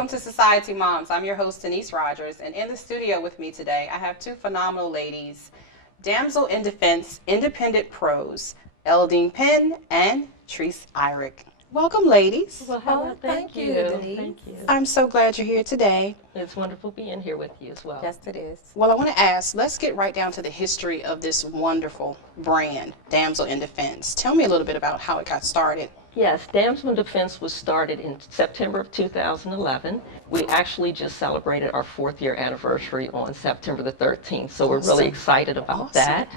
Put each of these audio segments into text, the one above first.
welcome to Society Moms. I'm your host, Denise Rogers, and in the studio with me today, I have two phenomenal ladies, Damsel in Defense Independent Pros, Eldine Penn and Treese Irick. Welcome, ladies. Well, hello, thank you. Thank you. I'm so glad you're here today. It's wonderful being here with you as well. Yes, it is. Well, I want to ask, let's get right down to the history of this wonderful brand, Damsel in Defense. Tell me a little bit about how it got started. Yes, Damsel in Defense was started in September of 2011. We actually just celebrated our 4th year anniversary on September the 13th, so we're really excited about that.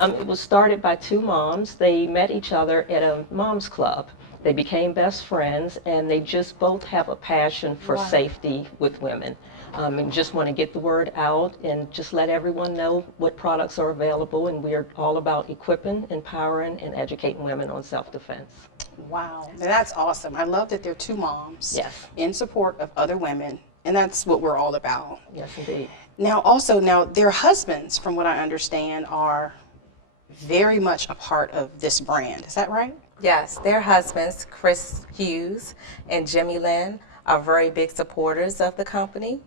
It was started by two moms. They met each other at a mom's club. They became best friends, and they just both have a passion for safety with women. And just want to get the word out and just let everyone know what products are available, and we're all about equipping, empowering, and educating women on self-defense. Wow, that's awesome. I love that they're two moms in support of other women, and that's what we're all about. Yes, indeed. Now their husbands, from what I understand, are very much a part of this brand. Is that right? Yes, their husbands, Chris Hughes and Jimmy Lynn, are very big supporters of the company,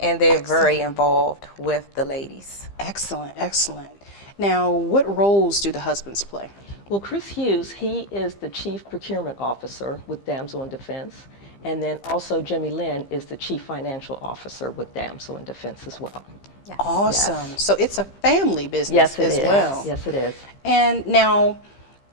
and they're very involved with the ladies. Excellent, excellent. Now, what roles do the husbands play? Well, Chris Hughes, he is the Chief Procurement Officer with Damsel in Defense, and then also Jimmy Lynn is the Chief Financial Officer with Damsel in Defense as well. Yes. Awesome. Yes. So it's a family business yes, as well. Yes, it is. And now,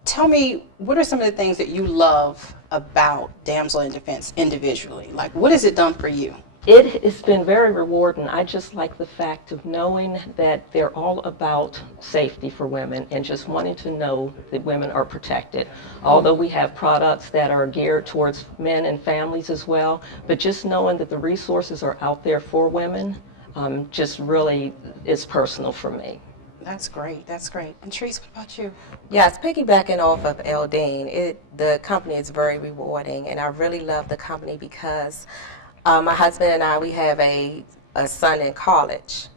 tell me, what are some of the things that you love about Damsel in Defense individually? Like, what has it done for you? It has been very rewarding. I just like the fact of knowing that they're all about safety for women and just wanting to know that women are protected. Although we have products that are geared towards men and families as well, but just knowing that the resources are out there for women just really is personal for me. That's great. That's great. And Treese, what about you? Yes, piggybacking off of Eldine, the company is very rewarding, and I really love the company because my husband and I, we have a son in college,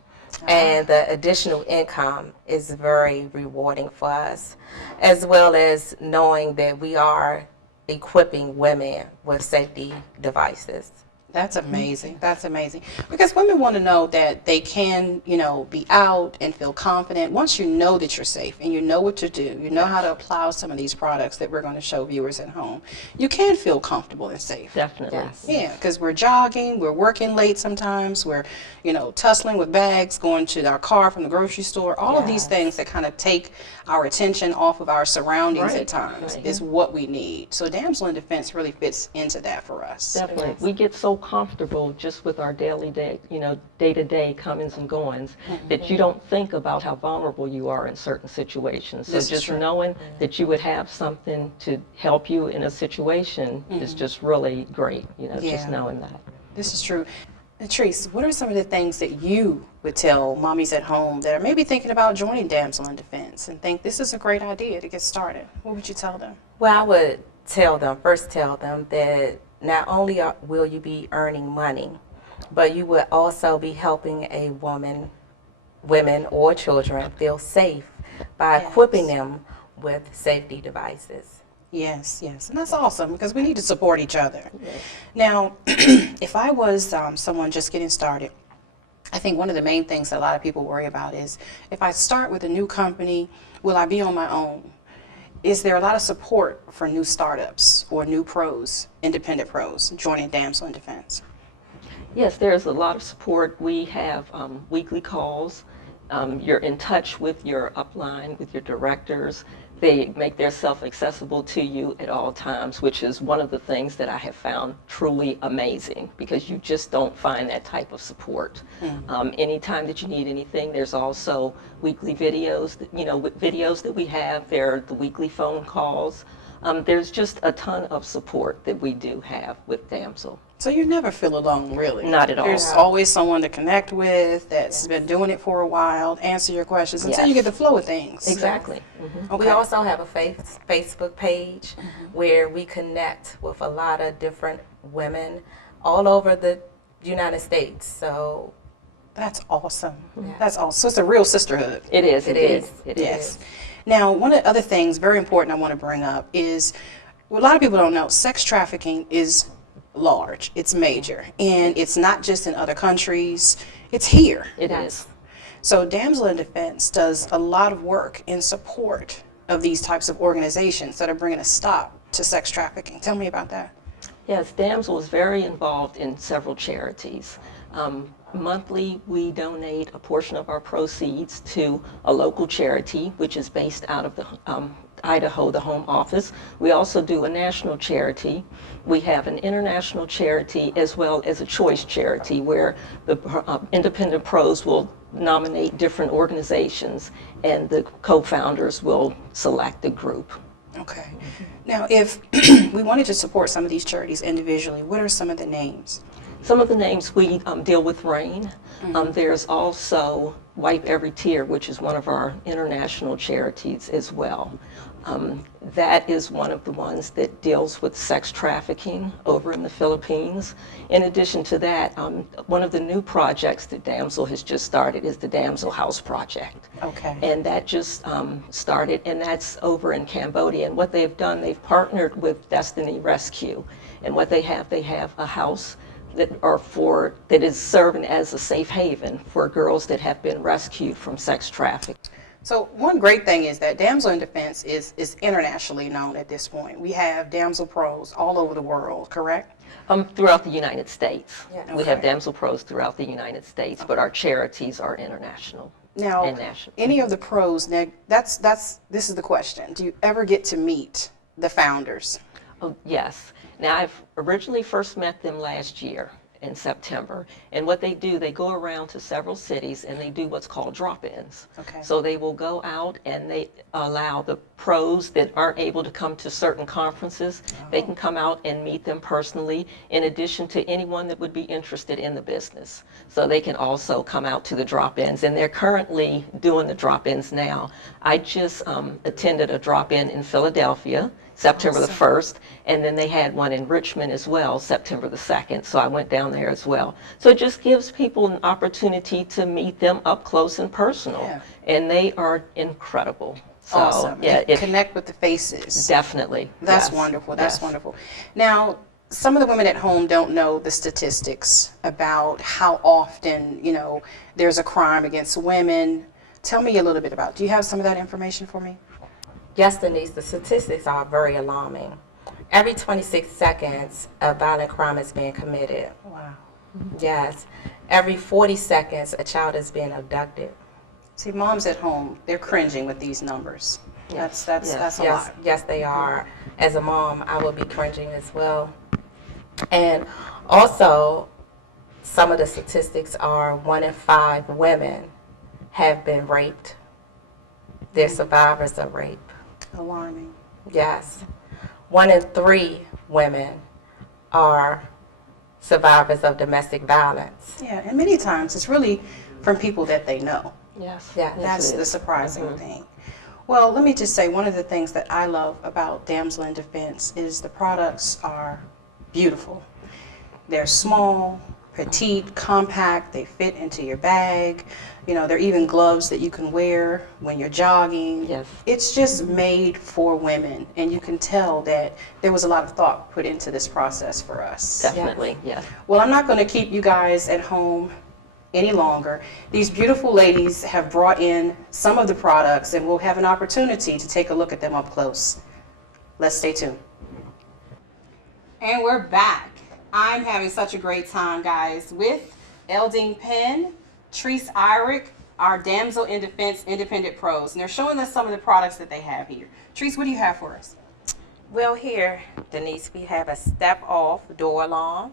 and the additional income is very rewarding for us, as well as knowing that we are equipping women with safety devices. That's amazing. That's amazing. Because women want to know that they can, be out and feel confident. Once you know that you're safe and you know what to do, you know how to apply some of these products that we're going to show viewers at home, you can feel comfortable and safe. Definitely. Yes. Yeah, because we're jogging, we're working late sometimes, we're, tussling with bags, going to our car from the grocery store. All of these things that kind of take our attention off of our surroundings at times is what we need. So Damsel in Defense really fits into that for us. Definitely. Yes. We get so comfortable just with our daily day-to-day comings and goings that you don't think about how vulnerable you are in certain situations. So just knowing that you would have something to help you in a situation is just really great, just knowing that. This is true. Treese, what are some of the things that you would tell mommies at home that are maybe thinking about joining Damsel in Defense and think this is a great idea to get started? What would you tell them? Well, I would first tell them that not only will you be earning money, but you will also be helping a women or children feel safe by equipping them with safety devices. Yes, yes, and that's awesome because we need to support each other. Yes. Now, if I was someone just getting started, I think one of the main things that a lot of people worry about is if I start with a new company, will I be on my own? Is there a lot of support for new startups or new pros, independent pros, joining Damsel in Defense? Yes, there's a lot of support. We have weekly calls. You're in touch with your upline, with your directors. They make themselves accessible to you at all times, which is one of the things that I have found truly amazing because you just don't find that type of support. Anytime that you need anything, there's also weekly videos, videos that we have. There are the weekly phone calls. There's just a ton of support that we do have with Damsel. So you never feel alone, really? Not at all. There's always someone to connect with that's been doing it for a while, answer your questions until you get the flow of things. Exactly. We also have a Facebook page where we connect with a lot of different women all over the United States. So that's awesome. That's awesome. So it's a real sisterhood. It is. It is. It is. Now, one of the other things very important I want to bring up is, well, a lot of people don't know, sex trafficking is large. It's major. And it's not just in other countries, it's here. It Yes. is. So Damsel in Defense does a lot of work in support of these types of organizations that are bringing a stop to sex trafficking. Tell me about that. Yes, Damsel is very involved in several charities. Monthly, we donate a portion of our proceeds to a local charity, which is based out of the Idaho, the home office. We also do a national charity. We have an international charity as well as a choice charity where the independent pros will nominate different organizations and the co-founders will select a group. Okay. Now, if we wanted to support some of these charities individually, what are some of the names? Some of the names we deal with RAIN. There's also Wipe Every Tear, which is one of our international charities as well. That is one of the ones that deals with sex trafficking over in the Philippines. In addition to that, one of the new projects that Damsel has just started is the Damsel House Project. Okay. And that just started, and that's over in Cambodia. And what they've done, they've partnered with Destiny Rescue. And what they have a house that is serving as a safe haven for girls that have been rescued from sex trafficking. So one great thing is that Damsel in Defense is internationally known at this point. We have Damsel Pros all over the world, correct? Throughout the United States. Yeah. We have Okay. Damsel Pros throughout the United States, but our charities are international. Now, And national. any of the pros, this is the question. Do you ever get to meet the founders? Oh, yes. Now, I've originally first met them last year in September. And what they do, they go around to several cities and they do what's called drop-ins. Okay. So they will go out and they allow the pros that aren't able to come to certain conferences, they can come out and meet them personally, in addition to anyone that would be interested in the business. So they can also come out to the drop-ins, and they're currently doing the drop-ins now. I just attended a drop-in in Philadelphia, September the 1st, and then they had one in Richmond as well, September the 2nd, so I went down there as well. So it just gives people an opportunity to meet them up close and personal, Yeah. and they are incredible. So, Awesome. yeah, And connect with the faces. definitely. That's yes, wonderful. That's yes. wonderful. Now, some of the women at home don't know the statistics about how often, there's a crime against women. Tell me a little bit about. Do you have some of that information for me? Yes, Denise, the statistics are very alarming. Every 26 seconds, a violent crime is being committed. Wow. Yes. Every 40 seconds, a child is being abducted. See, moms at home, they're cringing with these numbers. Yes. That's Yes. a Yes, lot. yes, they are. As a mom, I will be cringing as well. And also, some of the statistics are 1 in 5 women have been raped. They're survivors of rape. Alarming. Yes. 1 in 3 women are survivors of domestic violence. Yeah, and many times it's really from people that they know. Yes. Yeah, yes, That's it the is. surprising thing. Well, let me just say, one of the things that I love about Damsel in Defense is the products are beautiful. They're small, petite, compact, they fit into your bag. There are even gloves that you can wear when you're jogging. Yes. It's just made for women, and you can tell that there was a lot of thought put into this process for us. Definitely, yes. Well, I'm not going to keep you guys at home any longer. These beautiful ladies have brought in some of the products, and we'll have an opportunity to take a look at them up close. Let's stay tuned. And we're back. I'm having such a great time, guys, with Eldine Penn, Treese Irick, our Damsel in Defense Independent Pros. And they're showing us some of the products that they have here. Treese, what do you have for us? Well, here, Denise, we have a step-off door alarm.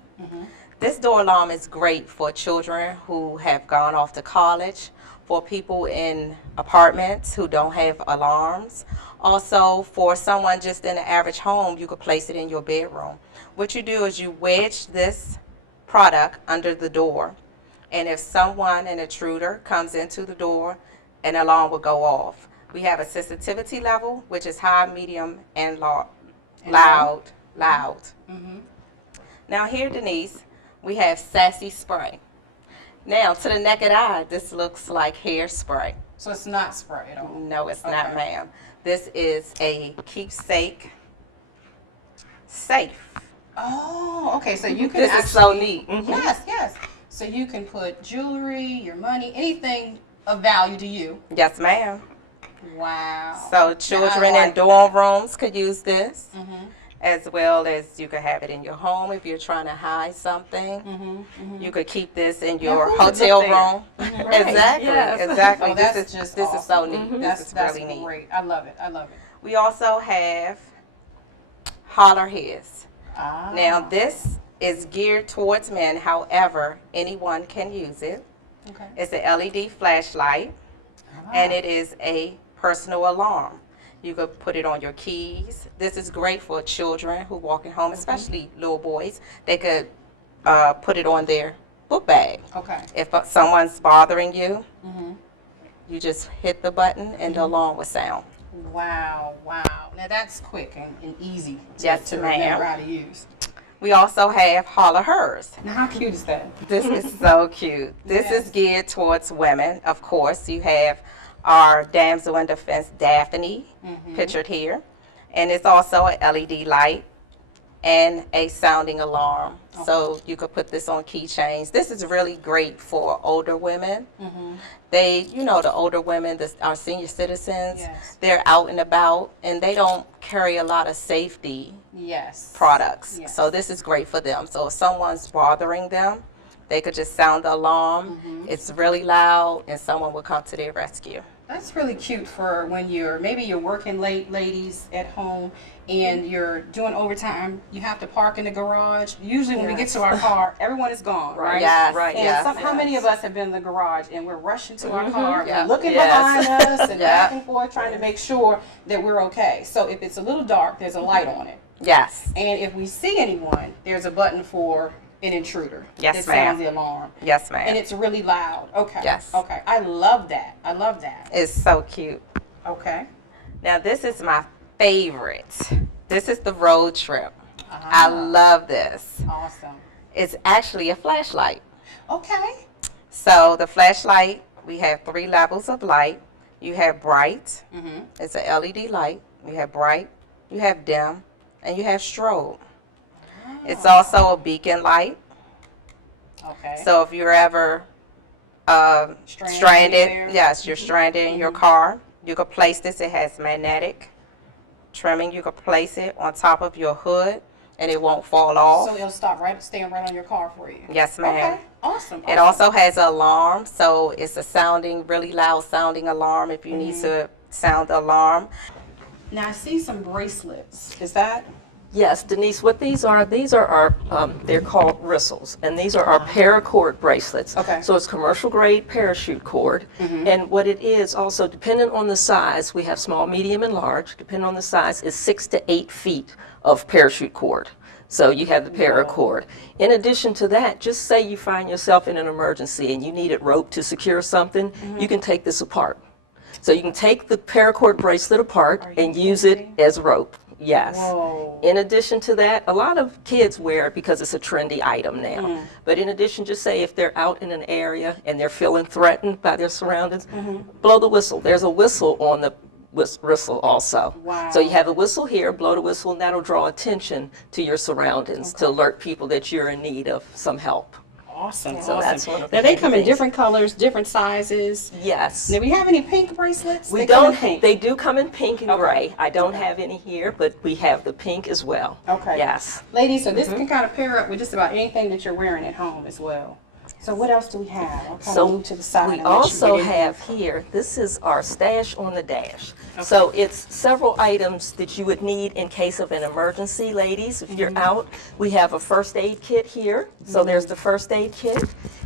This door alarm is great for children who have gone off to college, for people in apartments who don't have alarms. Also, for someone just in an average home, you could place it in your bedroom. What you do is you wedge this product under the door, and if someone, an intruder, comes into the door, an alarm will go off. We have a sensitivity level, which is high, medium, and loud. Now here, Denise, we have Sassy Spray. Now, to the naked eye, this looks like hairspray. So it's not spray at all. No, it's not, Okay. ma'am. This is a keepsake safe. Oh, okay. So you can This actually. is so neat. Yes, yes. So you can put jewelry, your money, anything of value to you. Yes, ma'am. Wow. So children in like dorm rooms could use this, as well as you could have it in your home if you're trying to hide something. You could keep this in your who would hotel look there? room. Right. Exactly, Yes. exactly. Oh, this that's is just this is so awesome. neat. That's This is really neat. great. I love it. I love it. We also have Holler His. Ah. Now this is geared towards men. However, anyone can use it. Okay. It's an LED flashlight, and it is a personal alarm. You could put it on your keys. This is great for children who walking home, especially little boys. They could put it on their book bag. Okay. If someone's bothering you, you just hit the button and the alarm will sound. Wow. Wow. Now that's quick and easy Yes, to ma'am. remember how to use. We also have Holler Hers. Now how cute is that? This is so cute. This Yes. is geared towards women. Of course, you have our Damsel in Defense Daphne pictured here. And it's also an LED light and a sounding alarm. So you could put this on keychains. This is really great for older women. They, you know, the older women, our senior citizens, Yes. they're out and about and they don't carry a lot of safety Yes. products. Yes. So this is great for them. So if someone's bothering them, they could just sound the alarm. It's really loud and someone will come to their rescue. That's really cute for when maybe you're working late, ladies, at home, and you're doing overtime. You have to park in the garage. Usually when we get to our car, everyone is gone, right? Yes, Right. And yes, how many of us have been in the garage and we're rushing to our car, Yeah. we're looking Yes. behind us and Yeah. back and forth trying to make sure that we're okay. So if it's a little dark, there's a light on it. Yes, And if we see anyone, there's a button for an intruder. Yes, that sounds ma'am. the alarm. yes, ma'am. And it's really loud. Okay. Yes. Okay. I love that. I love that. It's so cute. Okay. Now this is my favorite. This is the road trip. I love this. Awesome. It's actually a flashlight. Okay. So the flashlight, we have 3 levels of light. You have bright. It's an LED light. You have bright. You have dim. And you have strobe. It's also a beacon light. Okay. So if you're ever Stranded stranded, there. yes, you're stranded in your car, you could place this. It has magnetic trimming. You could place it on top of your hood and it won't fall off. So it'll staying right on your car for you. Yes, ma'am. Okay. Awesome. It also has an alarm, so it's a really loud sounding alarm if you need to sound the alarm. Now I see some bracelets. Is that? Yes, Denise, what these are our, they're called bristles, and these are our paracord bracelets. Okay. So it's commercial grade parachute cord, and what it is also, depending on the size, we have small, medium, and large, depending on the size, is 6 to 8 feet of parachute cord. So you have the paracord. In addition to that, just say you find yourself in an emergency and you needed rope to secure something, you can take this apart. So you can take the paracord bracelet apart and use it as rope. Yes. Whoa. In addition to that, a lot of kids wear it because it's a trendy item now. But in addition, just say if they're out in an area and they're feeling threatened by their surroundings, blow the whistle. There's a whistle on the whistle also. Wow. So you have a whistle here, blow the whistle, and that'll draw attention to your surroundings to alert people that you're in need of some help. Awesome. So awesome. that's one of the Now they favorite come in things. different colors, different sizes. Yes. Now we have any pink bracelets? We They come in don't. pink. They do come in pink and Okay. gray. I don't have any here, but we have the pink as well. Okay. Yes. Ladies, so this can kind of pair up with just about anything that you're wearing at home as well. So what else do we have? I'll kind So of move to the side. we and let you also get in. have here, this is our stash on the dash. So it's several items that you would need in case of an emergency, ladies. If you're out, we have a first aid kit here. So there's the first aid kit.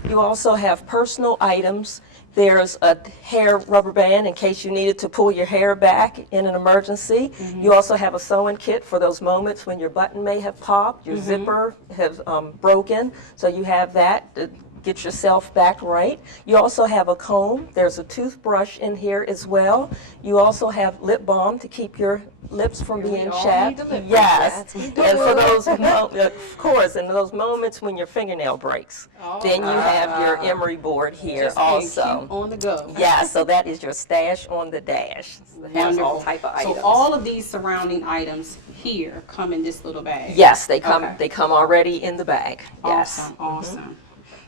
You also have personal items. There's a hair rubber band in case you needed to pull your hair back in an emergency. You also have a sewing kit for those moments when your button may have popped, your zipper has broken. So you have that to get yourself back right. You also have a comb. There's a toothbrush in here as well. You also have lip balm to keep your lips from being chapped. Yes. And for those, of course, in those moments when your fingernail breaks, then you have your emery board here also. Cute on the go. Yeah, so that is your stash on the dash. It has all Wonderful. type of items. So all of these surrounding items here come in this little bag. Yes, they come. Okay. They come already in the bag. Yes. Awesome, awesome.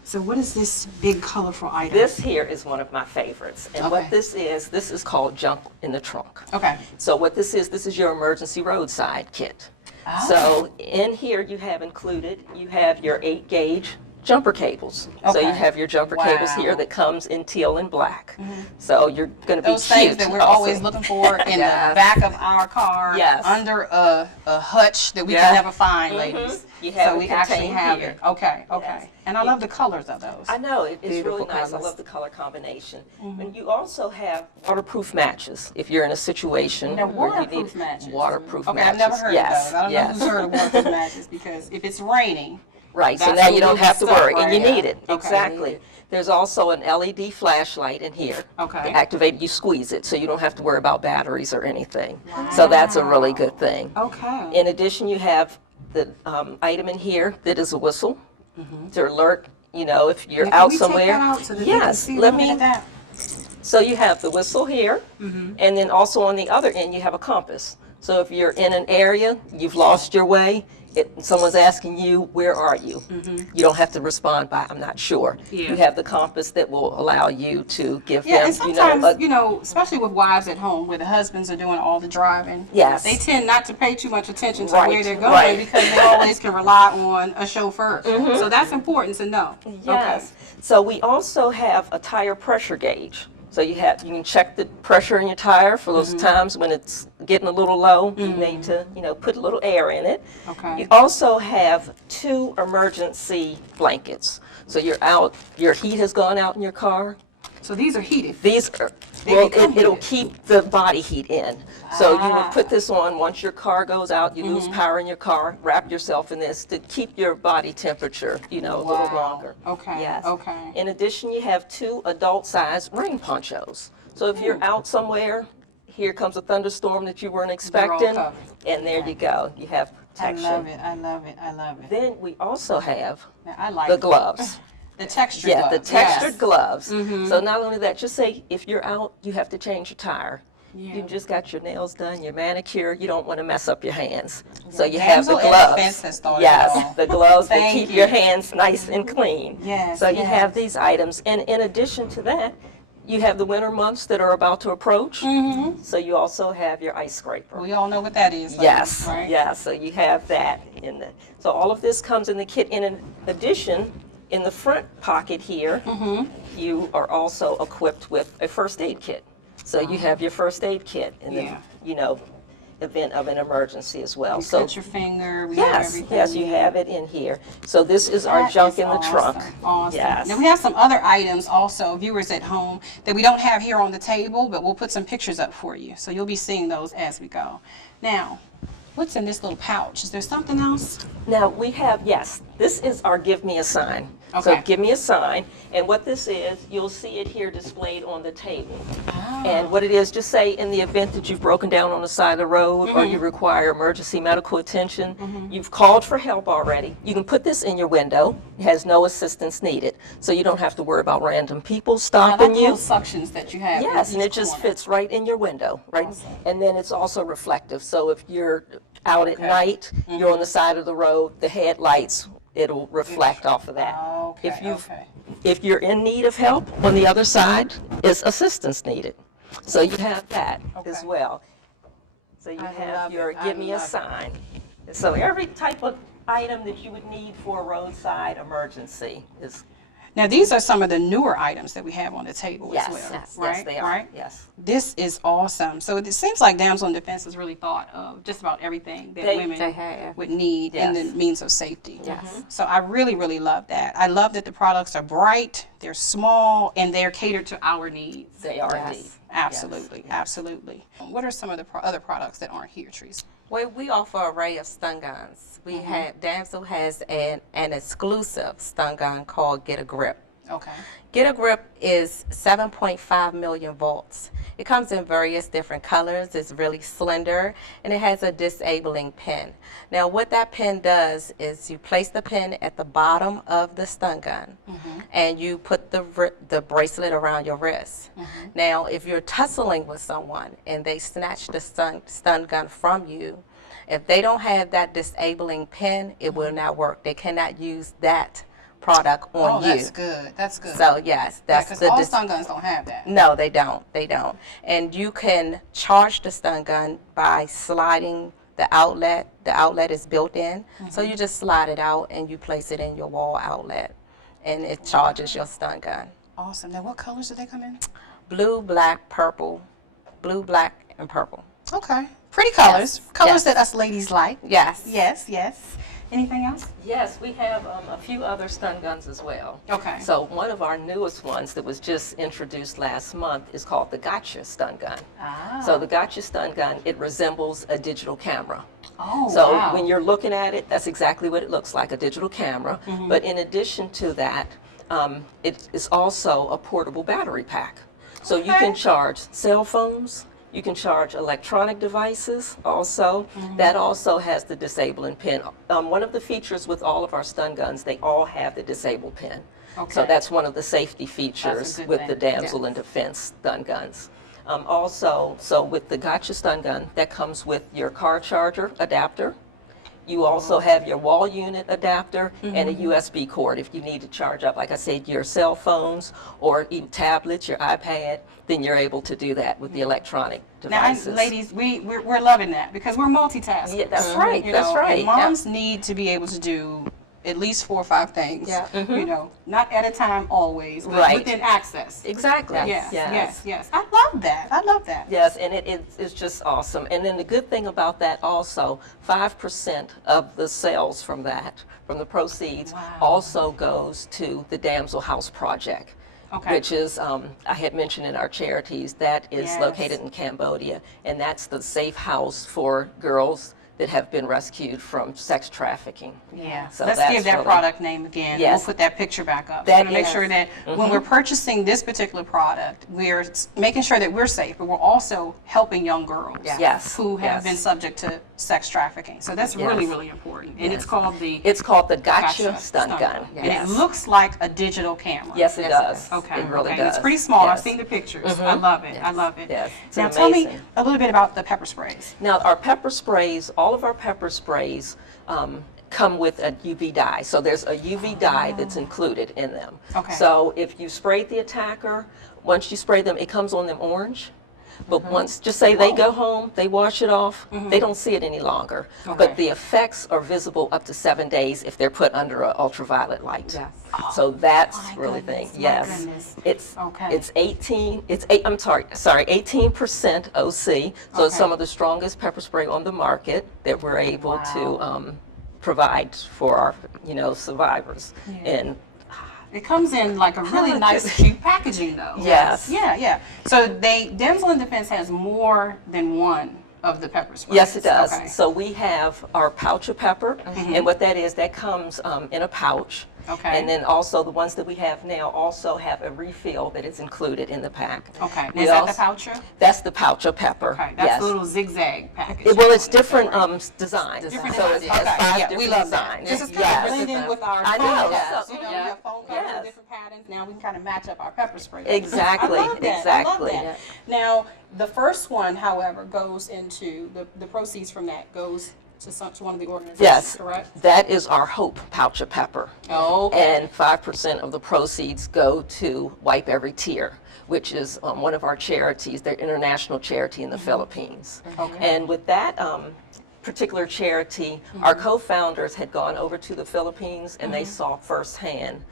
So what is this big colorful item? This here is one of my favorites, and Okay. what this is called junk in the trunk. Okay. So what this is your emergency roadside kit. So in here you have included, you have your 8-gauge jumper cables. So you Okay. have your jumper cables here that comes in teal and black. So you're going to be Those cute. things that we're also. always looking for in Yes. the back of our car, Yes. under a hutch that we Yeah. can never find, ladies. You have so it we actually contained have here. it. Okay, okay. Yes. And I love the colors of those. I know, it's really Beautiful nice. I colors. love the color combination. And you also have waterproof matches if you're in a situation Now, where you waterproof need matches. waterproof Okay, matches. I've never heard yes. of those. I don't know who's heard of waterproof matches because if it's raining, Right, so That's now the you don't little have to stuff, worry, and you right? need it, Okay. exactly. Need it. There's also an LED flashlight in here. Okay. To activate it, you squeeze it, so you don't have to worry about batteries or anything. So that's a really good thing. okay. In addition, you have the item in here that is a whistle to alert, if you're Now, can out we somewhere. Take that out so that they can Yes, see a let little bit me. of that? So you have the whistle here, and then also on the other end you have a compass. So if you're in an area, you've lost your way, someone's asking you, where are you? You don't have to respond by, I'm not sure. Yeah. You have the compass that will allow you to give Yeah, and them, sometimes, especially with wives at home where the husbands are doing all the driving, Yes. they tend not to pay too much attention to Right, where they're going right. because they always can rely on a chauffeur. So that's important to know. Yes. So we also have a tire pressure gauge. So you can check the pressure in your tire for those times when it's getting a little low. You need to, put a little air in it. Okay. You also have 2 emergency blankets. So you're out, your heat has gone out in your car. So these are heated. These are, They well, become it'll heated. keep the body heat in. So you would put this on once your car goes out, you lose power in your car, wrap yourself in this to keep your body temperature, a little longer. Okay, Yes. okay. In addition, you have 2 adult-sized rain ponchos. So if you're out somewhere, here comes a thunderstorm that you weren't expecting, covered. and there you go. You have I protection. love it. I love it. I love it. Then we also have Now, I like the gloves. the textured Yeah, gloves. the textured yes. gloves. So not only that, just say if you're out, you have to change your tire. You just got your nails done, your manicure, you don't want to mess up your hands. So you have the Damsel in gloves. Defense has started it all. Yes, the gloves will Thank keep you. your hands nice and clean. Yes, So you yes. have these items. And in addition to that, you have the winter months that are about to approach. So you also have your ice scraper. We all know what that is. ladies, Yes, right? yes, so you have that in the, so all of this comes in the kit. In addition, in the front pocket here, you are also equipped with a first aid kit. So you have your first aid kit in the, Yeah. event of an emergency as well. You So cut your finger. We have yes, everything. yes, you have it in here. So this is our That junk is in the awesome, trunk. Awesome. Yes. Now we have some other items also, viewers at home, that we don't have here on the table, but we'll put some pictures up for you. So you'll be seeing those as we go. Now, what's in this little pouch? Is there something else? Now we have, yes, this is our give me a sign. So Okay. give me a sign, and what this is, you'll see it here displayed on the table. Ah. And what it is, just say in the event that you've broken down on the side of the road or you require emergency medical attention, you've called for help already. You can put this in your window. It has no assistance needed. So you don't have to worry about random people I stopping like you. those suctions that you have. in Yes, and each it just corner. fits right in your window, right? Awesome. And then it's also reflective. So if you're out at night, you're on the side of the road, the headlights, it'll reflect off of that. Okay, If if you're in need of help, on the other side is assistance needed. So you have that as Okay. well. So you I have love your it. I give me a love it. sign. So every type of item that you would need for a roadside emergency is, Now these are some of the newer items that we have on the table yes, as well. yes, right? yes, they are, Right? yes. This is awesome. So it seems like Damsel in Defense has really thought of just about everything that They women have. would need in the Yes. means of safety. Yes. So I really, really love that. I love that the products are bright, they're small, and they're catered to our needs. They are Yes. indeed. Absolutely, absolutely. What are some of the other products that aren't here, Teresa? Well, we offer an array of stun guns. We have Damsel has an exclusive stun gun called Get a Grip. Okay. Get a Grip is 7.5 million volts. It comes in various different colors. It's really slender, and it has a disabling pin. Now, what that pin does is you place the pin at the bottom of the stun gun, and you put the bracelet around your wrist. Now, if you're tussling with someone and they snatch the stun gun from you, if they don't have that disabling pin, it will not work. They cannot use that product on you. That's good. That's good. So yes, that's because the all stun guns don't have that. no, they don't. They don't. And you can charge the stun gun by sliding the outlet. The outlet is built in, so you just slide it out and you place it in your wall outlet, and it charges your stun gun. Awesome. Now, what colors do they come in? Blue, black, purple. Blue, black, and purple. Okay. Pretty colors. Yes. Colors Yes. that us ladies like. Yes. Yes, yes. Anything else? Yes, we have a few other stun guns as well. Okay. So one of our newest ones that was just introduced last month is called the Gotcha stun gun. Ah. So the Gotcha stun gun, it resembles a digital camera. Oh, So wow. when you're looking at it, that's exactly what it looks like, a digital camera. But in addition to that, it is also a portable battery pack. So you can charge cell phones, you can charge electronic devices also. That also has the disabling pin. One of the features with all of our stun guns, they all have the disable pin. So Okay. that's one of the safety features good with thing. the Damsel in Defense stun guns. Also, so with the Gotcha stun gun, that comes with your car charger adapter. You also have your wall unit adapter and a USB cord if you need to charge up, like I said, your cell phones or even tablets, your iPad, then you're able to do that with the electronic Now, devices. ladies, we're loving that because we're multitasking. Yeah, that's right, You that's know, right. And moms need to be able to do at least 4 or 5 things. Yeah. You know, not at a time always, but Right. within access. Exactly. Yes, yes, yes. I love that. I love that. Yes, and it's just awesome. And then the good thing about that also, 5% of the sales from that, from the proceeds, also goes to the Damsel House Project. Okay. Which is, I had mentioned in our charities, that is Yes. located in Cambodia, and that's the safe house for girls that have been rescued from sex trafficking. Yeah. So Let's that's give that really- product name again. and Yes. We'll put that picture back up. That To make is- sure that when we're purchasing this particular product, we're making sure that we're safe, but we're also helping young girls Yes. who have Yes. been subject to sex trafficking. So that's really, Yes. really important. And it's Yes. called the It's called the Gotcha stun gun. gun. And Yes. it looks like a digital camera. Yes, it does. Okay. It really okay. does. It's pretty small. I've Yes. seen the pictures. I love it. I love it. Yes. It's Now tell me amazing. a little bit about the pepper sprays. Now, our pepper sprays, all of our pepper sprays come with a UV dye. So there's a UV dye that's included in them. Okay. So if you sprayed the attacker, once you spray them, it comes on them orange. But once, just say they go home, they wash it off, they don't see it any longer. Okay. But the effects are visible up to 7 days if they're put under an ultraviolet light. Yes. So that's my really goodness, thing. my Yes. goodness. It's Okay. it's 18. It's 8. I'm sorry. 18% OC. So it's Okay. some of the strongest pepper spray on the market that we're able to provide for our survivors. And It comes in like a really nice, cheap packaging, though. Yes. Yeah, yeah. So Damsel in Defense has more than one of the pepper sprays. yes, it does. Okay. So we have our pouch of pepper, and what that is, that comes in a pouch. Okay. And then also the ones that we have now also have a refill that is included in the pack. Okay. Now, We is that also- the poucher? That's the pouch of pepper. Okay. That's yes. the little zigzag package. Well, it's different designs. Different So it designs. has Okay. 5 Yeah, different we love that. designs. This is kind Yes. of blending with our I phone know. caps. So- You know, we yeah. have phone covers Yes. with different patterns. Now we can kind of match up our pepper spray. Exactly, I love that. exactly. I love that. Now, the first one, however, goes into the proceeds from that goes to one of the organizations, Yes, correct? that is our Hope pouch of pepper. Oh, okay. And 5% of the proceeds go to Wipe Every Tear, which is one of our charities, their international charity in the Philippines. Okay. And with that particular charity, our co-founders had gone over to the Philippines and they saw firsthand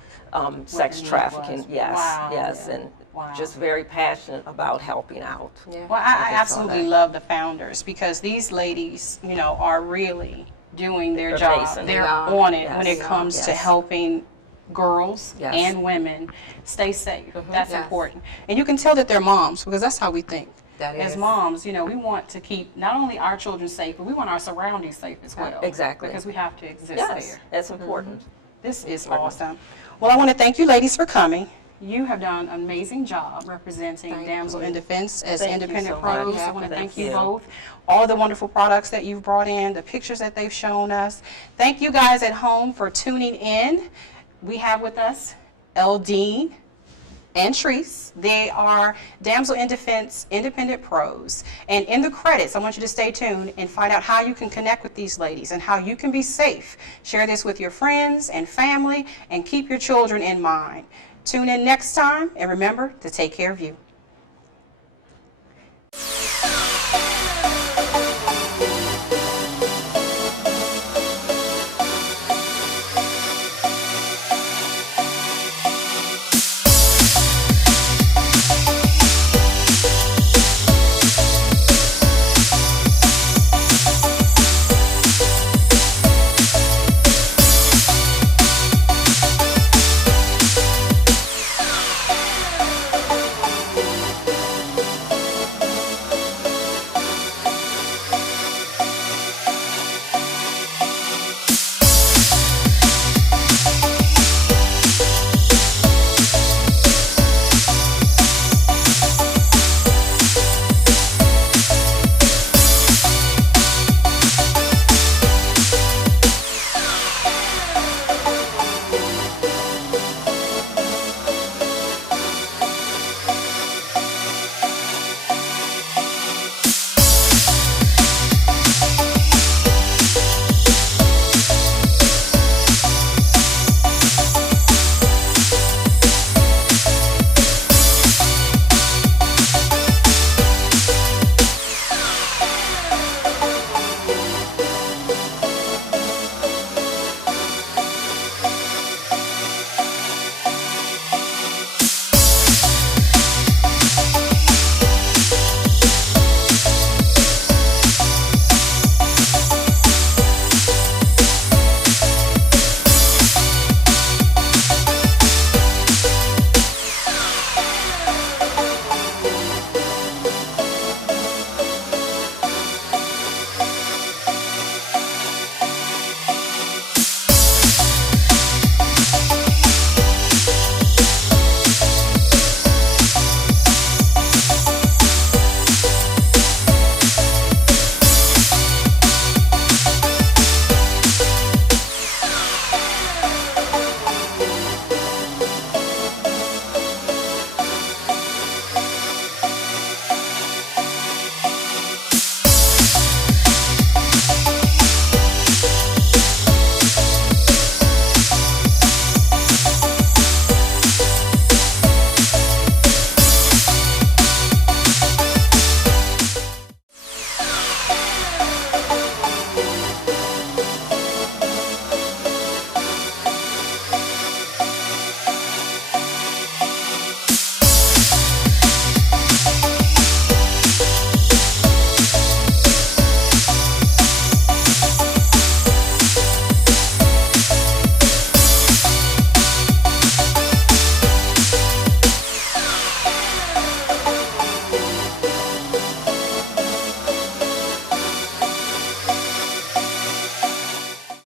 sex the need trafficking. was. Yes, Wow. yes, Yeah. and Wow. just very passionate about helping out. Yeah. Well, I saw absolutely that. love the founders because these ladies, are really doing their They're job. amazing. They're They are. on it when Yes. it comes to Yes. helping girls Yes. and women stay safe. That's Yes. important. And you can tell that they're moms because that's how we think. That As is. moms, we want to keep not only our children safe, but we want our surroundings safe as well. Exactly. Because we have to exist Yes, there. that's important. This is awesome. Well, I want to thank you ladies for coming. You have done an amazing job representing Thank Damsel you. in Defense as Thank you independent so much. pros. I want to Thank thank you you. both. All the wonderful products that you've brought in, the pictures that they've shown us. Thank you guys at home for tuning in. We have with us Eldine and Treese. They are Damsel in Defense independent pros. And in the credits, I want you to stay tuned and find out how you can connect with these ladies and how you can be safe. Share this with your friends and family and keep your children in mind. Tune in next time and remember to take care of you.